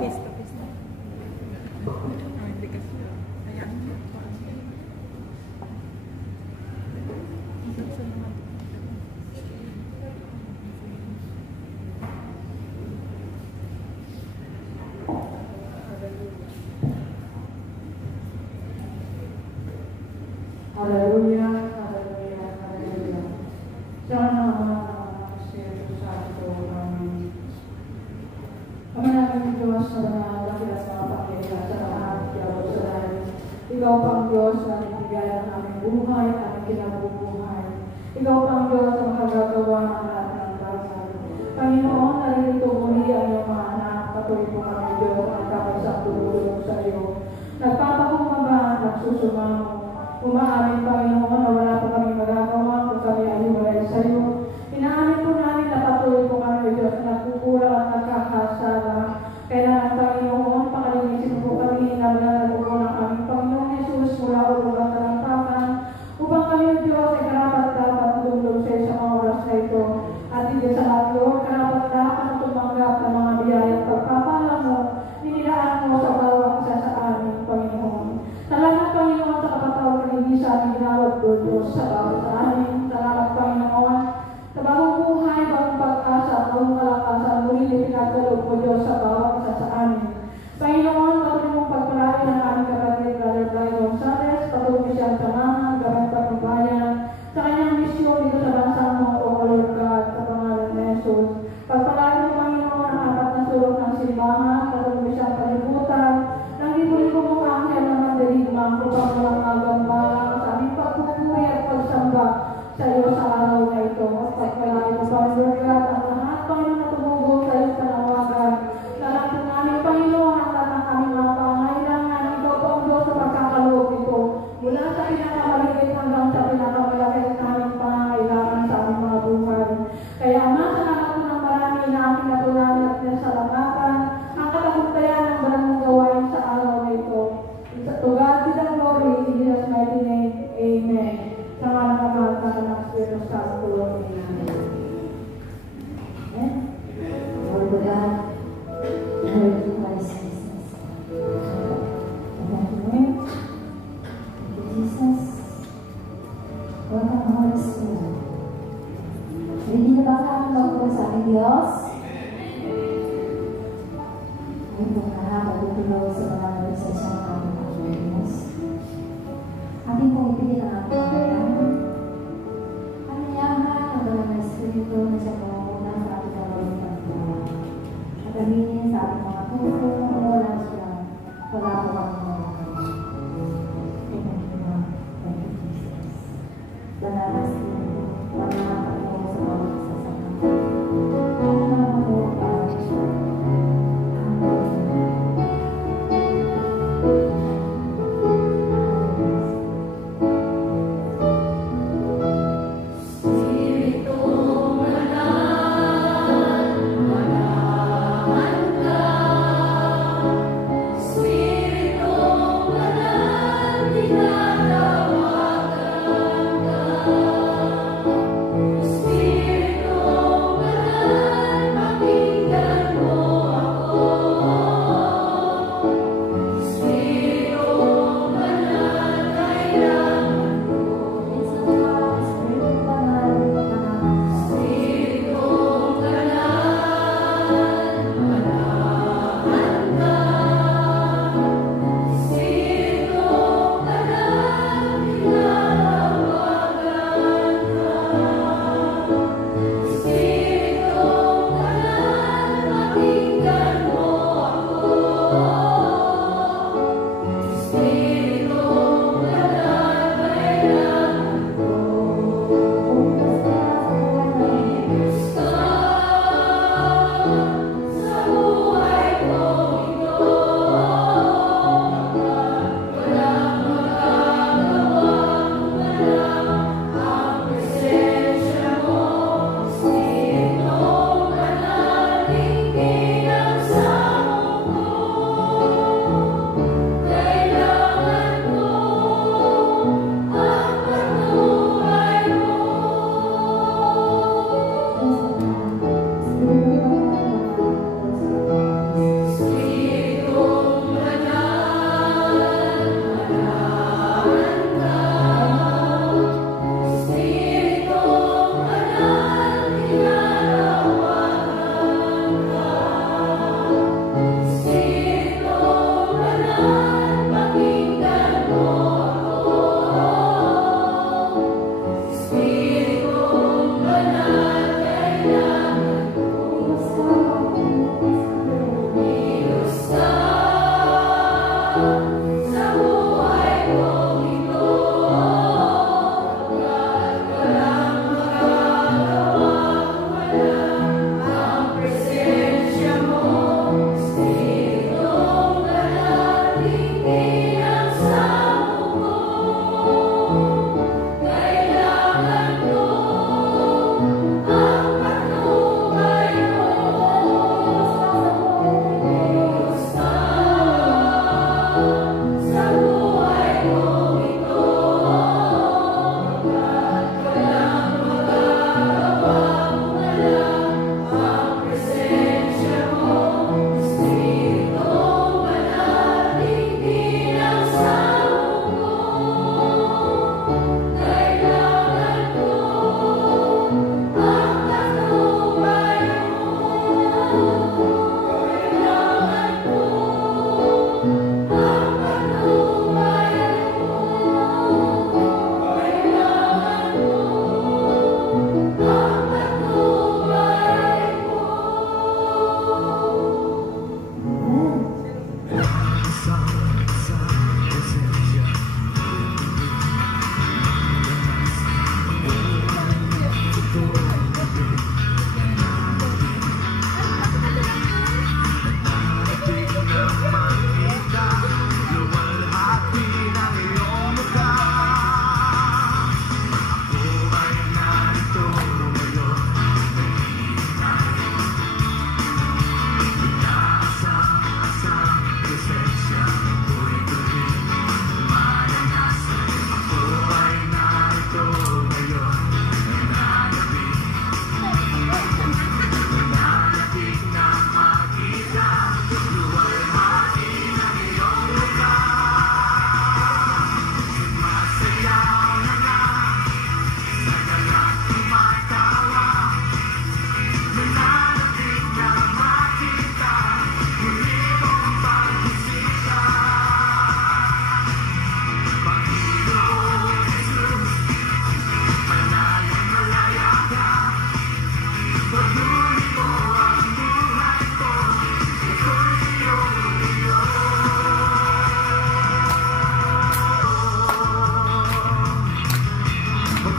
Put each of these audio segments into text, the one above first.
Pista. Hindi kasi. Ayan. Hallelujah, hallelujah, hallelujah. Sana Espiritu Santo, Amen. Kami namin Diyos na dakilat mga Panginoon sa lahat, Diyos sa lahat. Ikaw pang Diyos na nagbigay ng aming buhay, aming kinabubuhay. Ikaw pang Diyos na makagagawa ng lahat ng bagay. Panginoon, narito muli ang iyong mga anak, patuloy po kami Diyos na nagkakasang tulong sa iyo. Nagpapakumbaba, nagsusumamo. Umaamin, Panginoon, na wala pa kami magagawa kung kami ay hiwalay sa iyo. Inaamin po namin na patuloy po kami, Diyos, na nagkukulang at nagkakasala. Kailangan, Panginoon, pakalinisin po kami na nalalago ng aming Panginoon Jesus mula ulong kalampakan upang kami, Diyos, ay karapat-dapat tulong sa isang mga oras na ito. At hindi sa lahat, Lord, karapat-dapat tumanggap ng mga biyaya at pagpapala mo, ninilaan mo sa bawat isa sa amin, Panginoon. Salamat, Panginoon, sa kapatawag na hindi sa aming ginawag, Diyos, sa bawat sa amin. Salamat, Panginoon, sa bagong buhay, bagong pag-asa, bagong kalakasan, muli pinagkaloob mo, Diyos, sa bawat isa sa amin. Panginoon, patuloy mong pagpalain ng aming kapatid, Brother Brian Gonzales, patuloy siyang samahan, gamit pa ng bayan, sa kanyang misyon dito sa bansang Hong Kong, Lord God, sa pangalan ng Jesus. Pagpalain mo, Panginoon, ang apat na sulok ng simbahan, patuloy siyang palibutan, ng libo-libo mong anghel na mandirigmang upang walang agam-balang sa aming pagpupuri at pagsamba sa iyo sa araw na ito. Pagpalain mo, Lord God, ang lahat, Panginoon, na tumugong sa iyong panawagan. Lahat po namin, Panginoon, ang lahat ng aming mga pangailangan. Ikaw po ang Diyos sa pagkakaloob ito. Mula sa pinakamaliit hanggang sa pinakamalaki ng aming pangailangan sa aming mga buhay. Kaya, Ama, salamat po ng marami na aming natulan at nasalamatan ang katagumpayan ng maraming gawain sa araw na ito. To God be the glory in Jesus' mighty name. Amen. Sa mga nakabata ng Espiritu Santo. Amen. Lord God, Lord you Christ Jesus. Thank you, Lord. Thank you, Jesus. Welcome, Holy Spirit. Ready na ba ang pagpunta sa ating Diyos? Ngayon po na pagpupulaw sa mga sa isang aming Diyos. Ating pong ipili ang ating pagkakas. Kaniyahan ang Banal na Espiritu na siya pangunguna sa ating gawin pagkakas. At aminin sa ating mga puso na wala siya wala po kami mga Thank you, Jesus. Banal na Espiritu, mananakot mo sa bawat isa sa amin. Ang mga mabuhay, Espiritu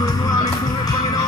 gagawin mo aming buhay, Panginoon.